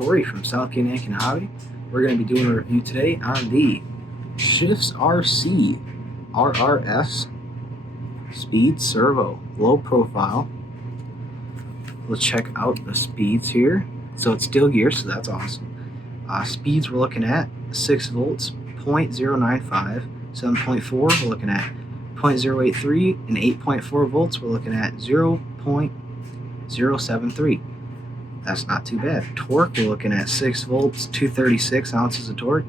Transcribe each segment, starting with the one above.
Corey from Southgate, Nankin Hobby. We're going to be doing a review today on the RRS RRS Speed Servo, low profile. Let's check out the speeds here. So it's steel gear, so that's awesome. Speeds we're looking at 6 volts, 0.095, 7.4 we're looking at 0.083, and 8.4 volts we're looking at 0.073. That's not too bad. Torque we're looking at 6 volts, 236 ounces of torque,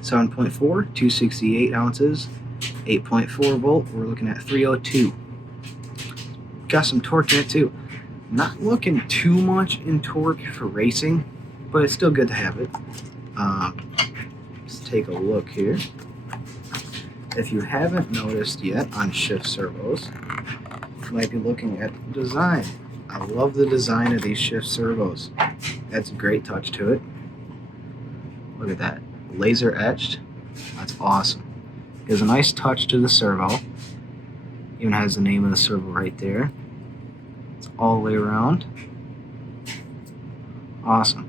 7.4, 268 ounces, 8.4 volt we're looking at 302. Got some torque in it too. Not looking too much in torque for racing, but it's still good to have it. Let's take a look here. If you haven't noticed yet on shift servos, you might be looking at the design. I love the design of these shift servos. That's a great touch to it. Look at that. Laser etched. That's awesome. Gives a nice touch to the servo. Even has the name of the servo right there. It's all the way around. Awesome.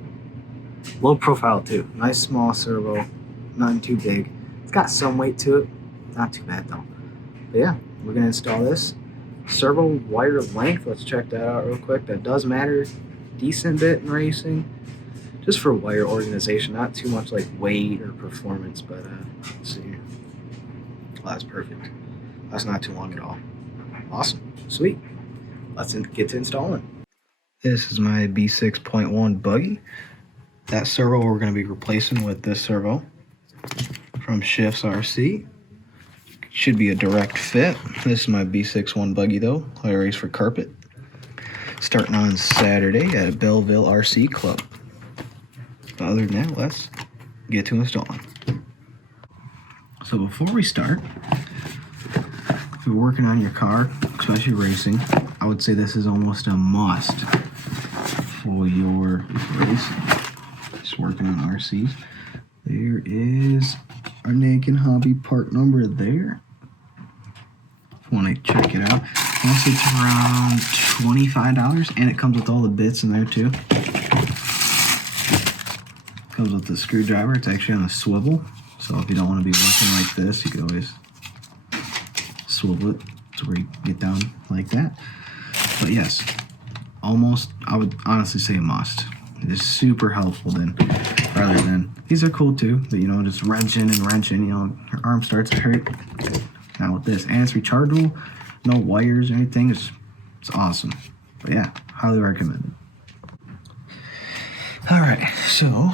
Low profile too. Nice small servo. Nothing too big. It's got some weight to it. Not too bad though. But yeah, we're going to install this. Servo wire length, let's check that out real quick. That does matter decent bit in racing. Just for wire organization, not too much like weight or performance, but let's see. Well, that's perfect. That's not too long at all. Awesome. Sweet. Let's get to installing. This is my B6.1 buggy. That servo we're going to be replacing with this servo from Shifts RC. Should be a direct fit. This is my B6.1 buggy though. I race for carpet. Starting on Saturday at Belleville RC Club. But other than that, let's get to installing. So before we start, if you're working on your car, especially racing, I would say this is almost a must for your racing. Just working on RCs. There is our Nankin hobby part number there. If you want to check it out. Also, it's around $25, and it comes with all the bits in there too. Comes with the screwdriver. It's actually on a swivel, so if you don't want to be working like this, you can always swivel it to where you get down like that. But yes, almost, I would honestly say a must. It is super helpful then, rather than, these are cool too, but you know, just wrenching and wrenching, you know, your arm starts to hurt. Now with this, and it's rechargeable, no wires or anything, it's awesome. But yeah, highly recommend it. Alright, so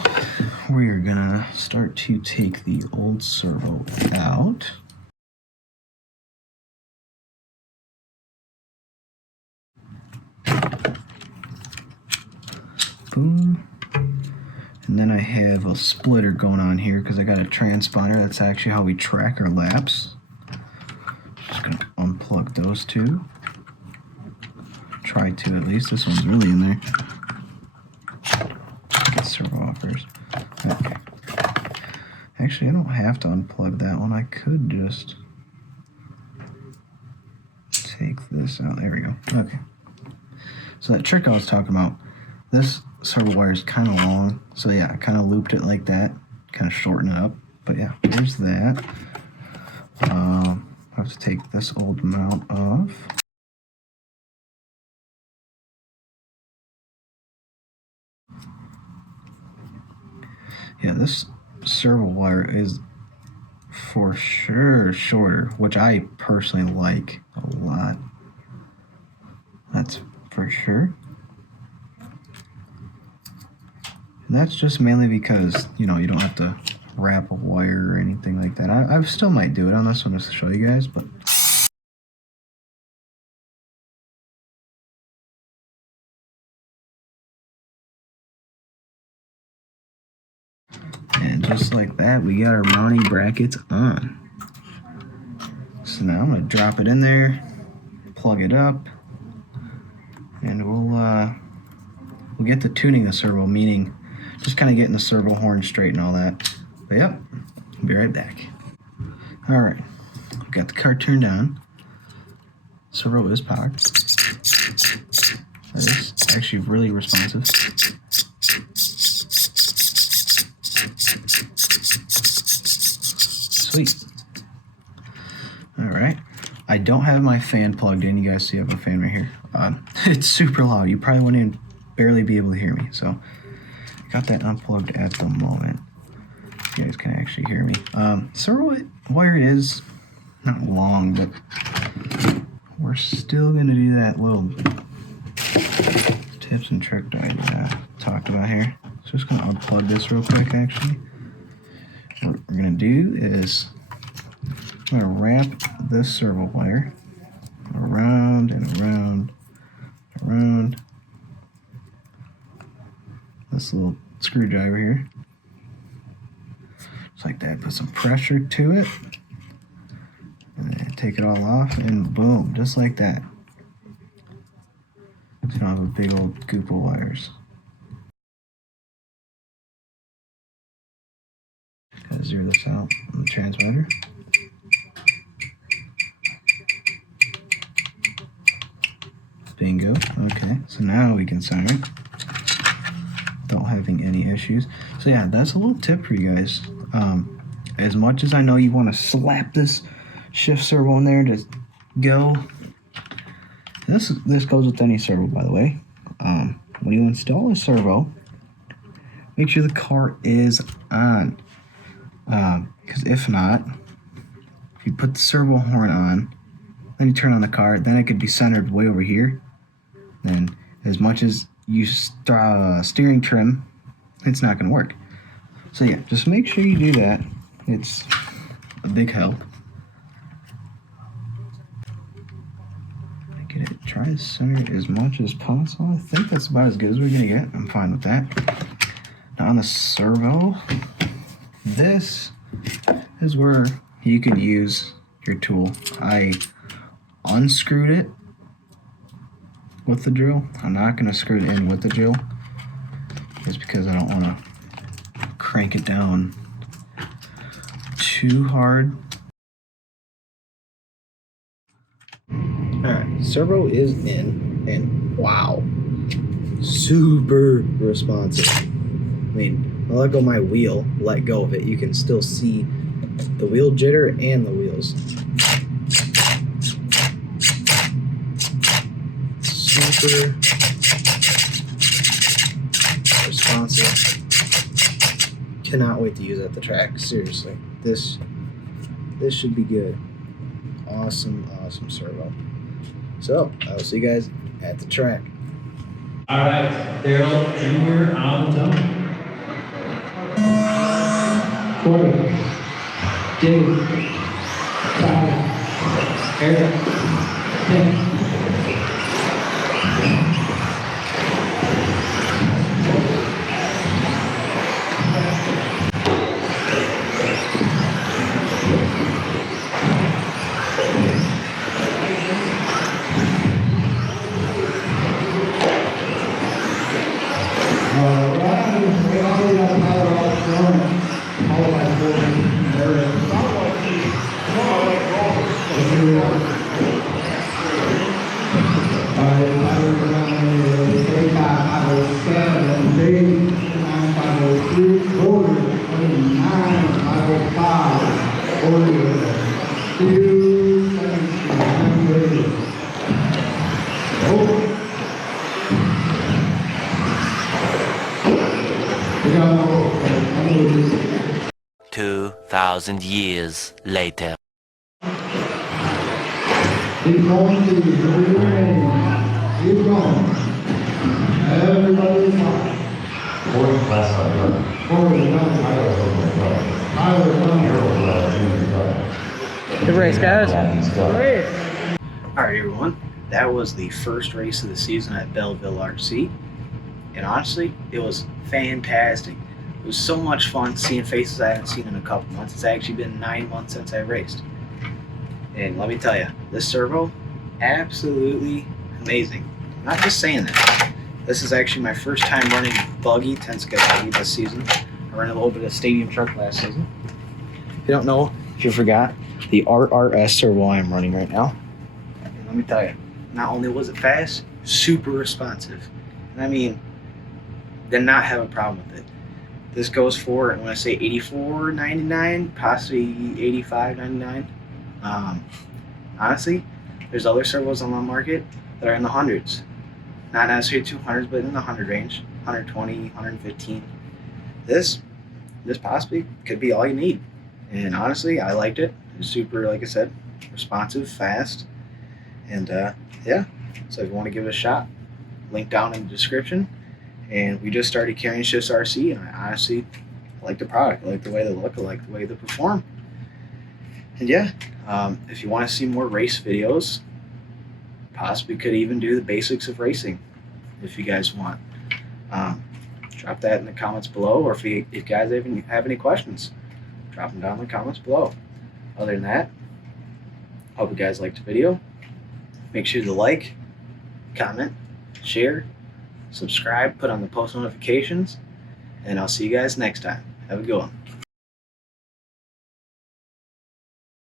we are gonna start to take the old servo out. Boom. And then I have a splitter going on here because I got a transponder. That's actually how we track our laps. Just gonna unplug those two. Try to at least. This one's really in there. Get servo off first. Okay. Actually, I don't have to unplug that one. I could just take this out. There we go. Okay. So that trick I was talking about, this servo wire is kind of long, so yeah, I kind of looped it like that, kind of shorten it up. But yeah, there's that. I have to take this old mount off. Yeah, this servo wire is for sure shorter, which I personally like a lot. That's for sure. And that's just mainly because, you know, you don't have to wrap a wire or anything like that. I still might do it on this one just to show you guys, but and just like that, we got our mounting brackets on. So now I'm gonna drop it in there, plug it up, and we'll get to tuning the servo, meaning just kind of getting the servo horn straight and all that. But yep, I'll be right back. All right, got the car turned on. Servo is powered. That is actually really responsive. Sweet. All right. I don't have my fan plugged in. You guys see I have a fan right here. It's super loud. You probably wouldn't even barely be able to hear me. So I got that unplugged at the moment. You guys can actually hear me. Servo wire is not long, but we're still gonna do that little tips and trick that I talked about here. So just gonna unplug this real quick. Actually, what we're gonna do is I'm gonna wrap this servo wire around and around, around this little screwdriver here. Just like that. Put some pressure to it. And then take it all off, and boom, just like that. So you don't have a big old goop of wires. Gotta zero this out on the transmitter. Bingo. Okay, so now we can center it without having any issues. So yeah, that's a little tip for you guys. As much as I know you want to slap this shift servo in there to go, this goes with any servo, by the way. When you install a servo, make sure the car is on, because if not, if you put the servo horn on, then you turn on the car, then it could be centered way over here. Then as much as you steering trim, it's not going to work. So yeah, just make sure you do that. It's a big help. Get it, try to center it as much as possible. I think that's about as good as we're going to get. I'm fine with that. Now on the servo, this is where you can use your tool. I unscrewed it with the drill. I'm not going to screw it in with the drill, just because I don't want to crank it down too hard. Alright, servo is in, and wow, super responsive. I mean, I let go of my wheel, let go of it, you can still see the wheel jitter and the wheels. Super responsive. Cannot wait to use it at the track. Seriously, this should be good. Awesome servo. So I will see you guys at the track. All right, Daryl Jr. on the tongue. 40. Dave. 5. Eric. 10. Thousand years later. Keep going, keep going. Everybody's fine. 40 last time, right? 40 Good race, guys. Alright everyone, that was the first race of the season at Belleville RC, and honestly, it was fantastic. It was so much fun seeing faces I haven't seen in a couple months. It's actually been 9 months since I raced. And let me tell you, this servo, absolutely amazing. I'm not just saying that. This is actually my first time running buggy, 10-scale buggy this season. I ran a little bit of stadium truck last season. If you don't know, if you forgot, the RRS Servo I'm running right now. And let me tell you, not only was it fast, super responsive. And I mean, did not have a problem with it. This goes for, I want to say $84.99, possibly $85.99. Honestly, there's other servos on the market that are in the hundreds. Not necessarily 200s, but in the 100 range, 120, 115. This possibly could be all you need. And honestly, I liked it. It was super, like I said, responsive, fast. And yeah, so if you want to give it a shot, link down in the description. And we just started carrying Shifts RC, and I honestly like the product. I like the way they look. I like the way they perform. And yeah, if you want to see more race videos, possibly could even do the basics of racing if you guys want. Drop that in the comments below, or if you guys even have any questions, drop them down in the comments below. Other than that, hope you guys liked the video. Make sure to like, comment, share, subscribe, put on the post notifications, and I'll see you guys next time. Have a good one.